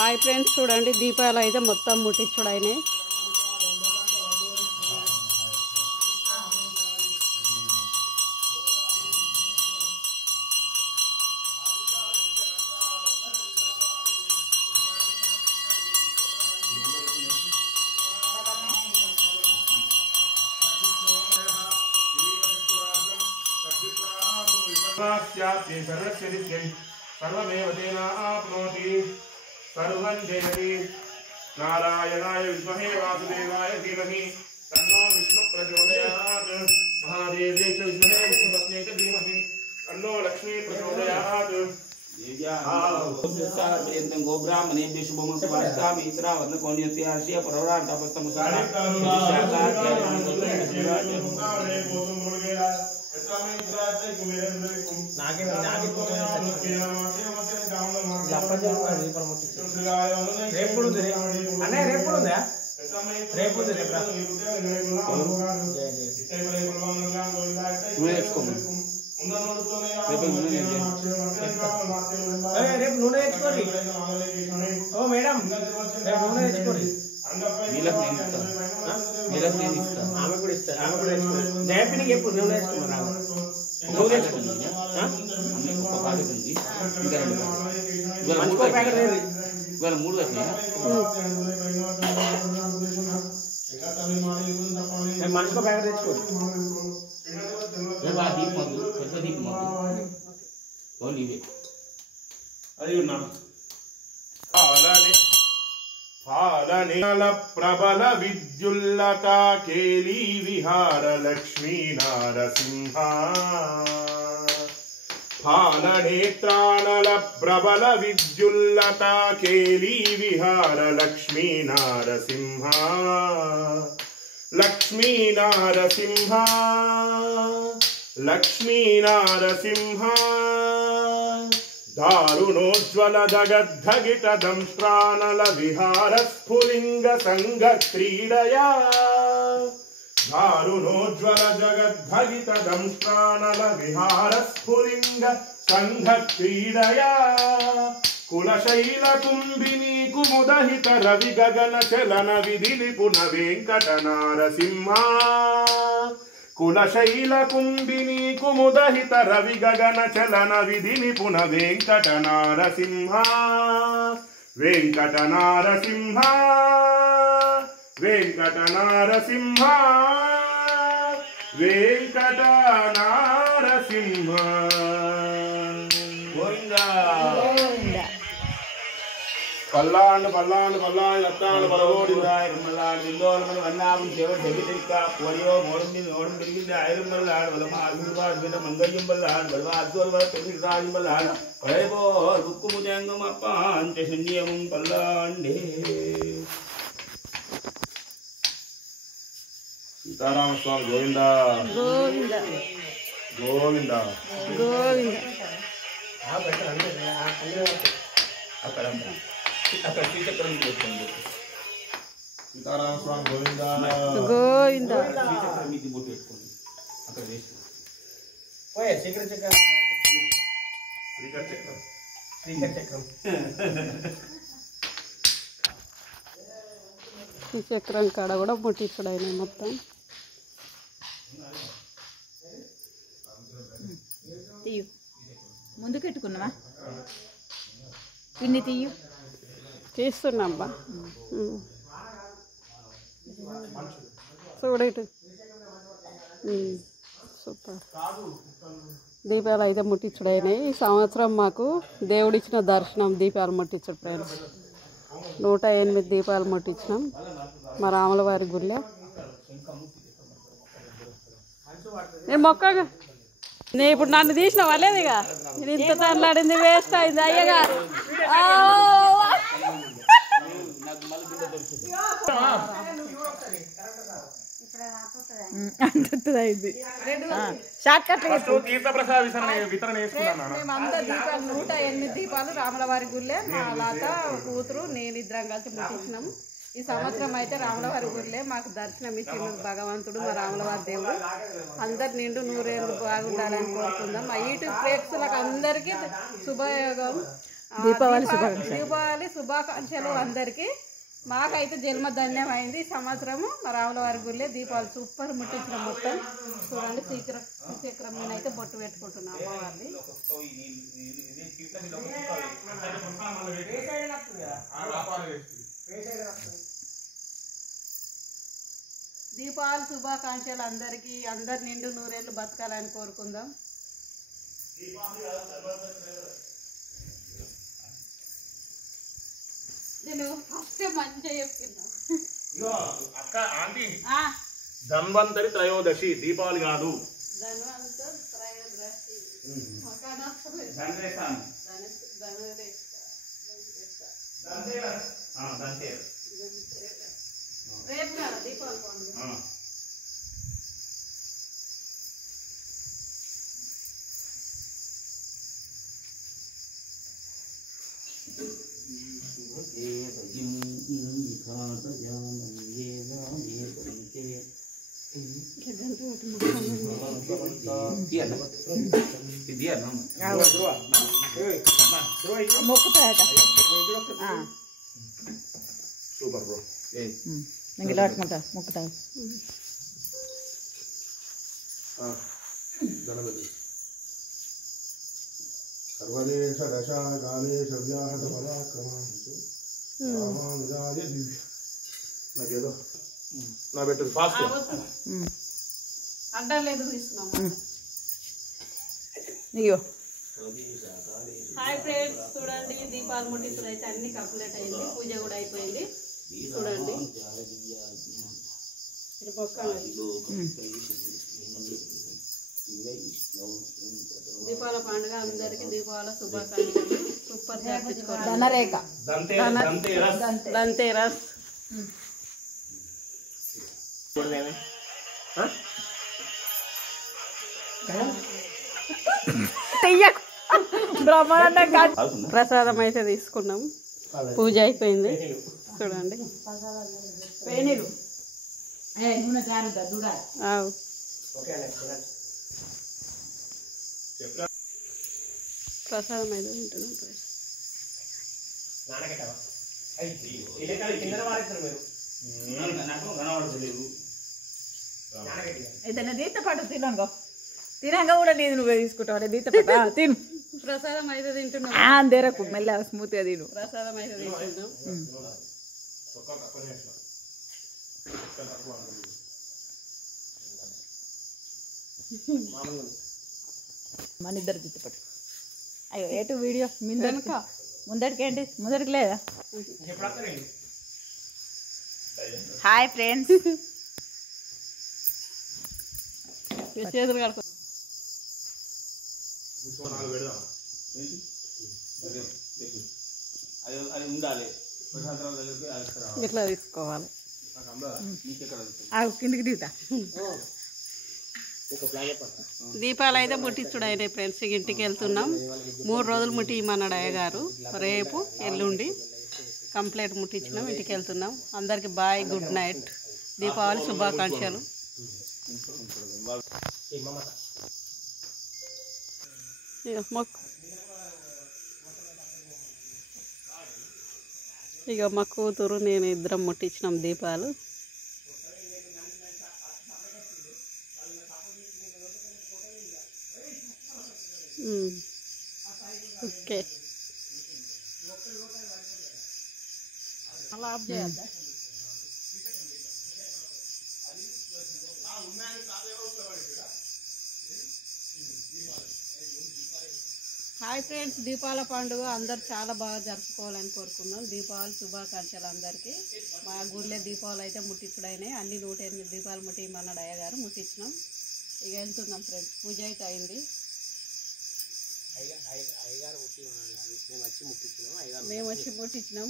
Hi friends, చూడండి దీపాలు అయితే మొత్తం ముట్టించుడైనాయి. सर्वमेव तेन आप्नोति सर्वं जयति नारायणाय विद्महे वासुदेवाय धीमहि तन्नो विष्णु प्रचोदयात् महादेव्यै च विद्महे विष्णुपत्न्यै च धीमहि तन्नो लक्ष्मी प्रचोदयात् गोब्राह्मणेभ्यः शुभमस्तु वास्तामि इत्रावर्ण कोण्यस्य आर्ष्य परवरान्तपस्तमुसारा మనసులో బ్యాగ్ తెచ్చుకోండి. प्रबल विद्युल्लता केली विहार लक्ष्मी नारसिंह फालनेत्रानल प्रबल विद्युल्लता केली विहार लक्ष्मी नारसिंह लक्ष्मी नारसिंह लक्ष्मी नारसिंह दारुणोज्ज्वल जगद्धगित दंष्ट्रानल विहार स्फुलिंग संग क्रीडया दारुणोज्ज्वल जगद्धगित दंष्ट्रानल विहार स्फुलिंग संग क्रीडया कुलशैल कुंभिनी कुमुदहित रवि गगन चलन विधि निपुण वेंकट नारसिंह कुलशैल कुंभिनी कुमुदहित रवि गगन चलन विधि निपुण वेंकट नारसिंह वेंकट नारसिंह वेंकट नारसिंह वेंकट नारसिंह पल्लांड पल्लांड पल्लांड लत्तांड परवोडिंदाय रमलांड विंदोलमन वन्नाम सेवट जगितिका पोलियो मोडंदि नोडं दिरिगिंद आयरमलांड वलम आशीर्वाद विद मंगयम बल्लांड बलवासोल वर तोलिराज बल्लांड कळेबो रुक्कुमुजंगम अपांच शून्यम पल्लांडे सीताराम स्वामी गोविंदा గోవిందా गोविंदा గోవిందా. सीताराम स्वामी गोविंदा గోవిందా. ఈ చక్రం కాడ కూడా ముట్టించుడైనాయి మొత్తం. తీయు ముందుకు పెట్టుకున్నావా పిన్ని తీయు తీస్తున్నాబ్బా. చూడేటు సూపర్. దీపాలు అయితే ముట్టించుడైనాయి. ఈ సంవత్సరం మాకు దేవుడిచ్చిన దర్శనం దీపాలు ముట్టించుడు ఫ్రెండ్స్. 108 దీపాలు ముట్టించినాం మా రాములవారి గుళ్ళో. నేను మొక్కగా నేను ఇప్పుడు నన్ను తీసిన వాళ్ళేది ఇక నేను ఇంత తనలాడింది వేస్ట్ అయింది అయ్యగా. అంతది షార్ట్ కట్ మేమంతా దీపాలు 108 దీపాలు రాములవారి గుళ్ళే మా లాత కూతురు నేను ఇద్దరం కలిసి ముట్టించినాము. ఈ సంవత్సరం అయితే రాములవారి గుళ్ళే మాకు దర్శనం ఇచ్చిండు భగవంతుడు, మా రాములవారి దేవుడు. అందరు నిండు నూరేళ్ళు బాగుండాలని కోరుకుందాం. మా యూట్యూబ్ ప్రేక్షకులకు అందరికీ శుభయోగం. దీపావళి శుభాకాంక్షలు అందరికి. మాకైతే జన్మధన్యం అయింది. ఈ సంవత్సరము మా రాములవారి గుళ్ళే దీపావళి సూపర్ ముట్టించిన మొత్తం. చూడండి శ్రీచక్రం మీద అయితే బొట్టు పెట్టుకుంటున్నాం అమ్మవారిని. దీపావళి శుభాకాంక్షలు అందరికీ. అందరు నిండు నూరేళ్ళు బతకాలని కోరుకుందాం. నేను ఫస్ట్ మంచిగా చెప్తున్నా. అక్క ఆంటీ ధన్వంతరి త్రయోదశి దీపావళి కాదు. రేపు కదా దీపావళి పండుగ. Super bro. పట్టుకుంటా మొక్కుతా. సర్వదేశ దశ కాలేశ వ్యాహత పరాక్రమాంతు రామానుజాయ దివ్య. నాకేదో నా పెట్టదు ఫాస్ట్. అడ్డం లేదు తీసుకున్నాం. ఇయ్యో హాయ్ ఫ్రెండ్స్, చూడండి దీపాలు ముట్టించుడు అయితే అన్ని కంప్లీట్ అయింది. పూజ కూడా అయిపోయింది. చూడండి దీపాల పండుగ అందరికి దీపావళి శుభాకాంక్షలు. సూపర్ జరిపించుకోవాలి. ధనరేఖ దంతేరస్ బ్రహ్మాండంగా ప్రసాదం అయితే తీసుకున్నాం. పూజ అయిపోయింది. చూడండి ప్రసాదం అయితే తింటున్నాం. ఏదైనా దీంతో తినంగా తినంగా కూడా లేదు. నువ్వే తీసుకుంటావు దీంతో తిను. ప్రసాదం అయితే తింటున్నాం. అంతేరకు మెల్ల స్మూత్ గా తిను. ప్రసాదం అయితే తింటున్నాం. మన ఇద్దరు దిట్టుపట్టు. అయ్యో ఏటు వీడియో ముందరికి ఏంటి ముందరికి లేదా? Hi friends. చేతులు కడుకో. అది ఉండాలి. ఇట్లా తీసుకోవాలి. కిందికి దిగుతా. దీపాలు అయితే ముట్టించుడు అయినాయి ఫ్రెండ్స్. ఇంటికి వెళ్తున్నాం. 3 రోజులు ముట్టిమన్నాడు అయ్యగారు. రేపు ఎల్లుండి కంప్లీట్ ముట్టించినాం. ఇంటికి వెళ్తున్నాం. అందరికి బాయ్, గుడ్ నైట్, దీపావళి శుభాకాంక్షలు. ఇక మా కూతురు నేను ఇద్దరం ముట్టించినాం దీపాలు. ఓకే అలా ఆఫ్ చేయద్దా? హాయ్ ఫ్రెండ్స్, దీపావళి పండుగ అందరు చాలా బాగా జరుపుకోవాలని కోరుకుందాం. దీపావళి శుభాకాంక్షలు అందరికీ. మా గుళ్ళే దీపావళి అయితే ముట్టించుడైనాయి. అన్ని 108 దీపాలు ముట్టిమన్నాడు అయ్యగారు. ముట్టించినాం. ఇక వెళ్తున్నాం ఫ్రెండ్స్. పూజ అయితే అయింది. మేము వచ్చి ముట్టించినాం.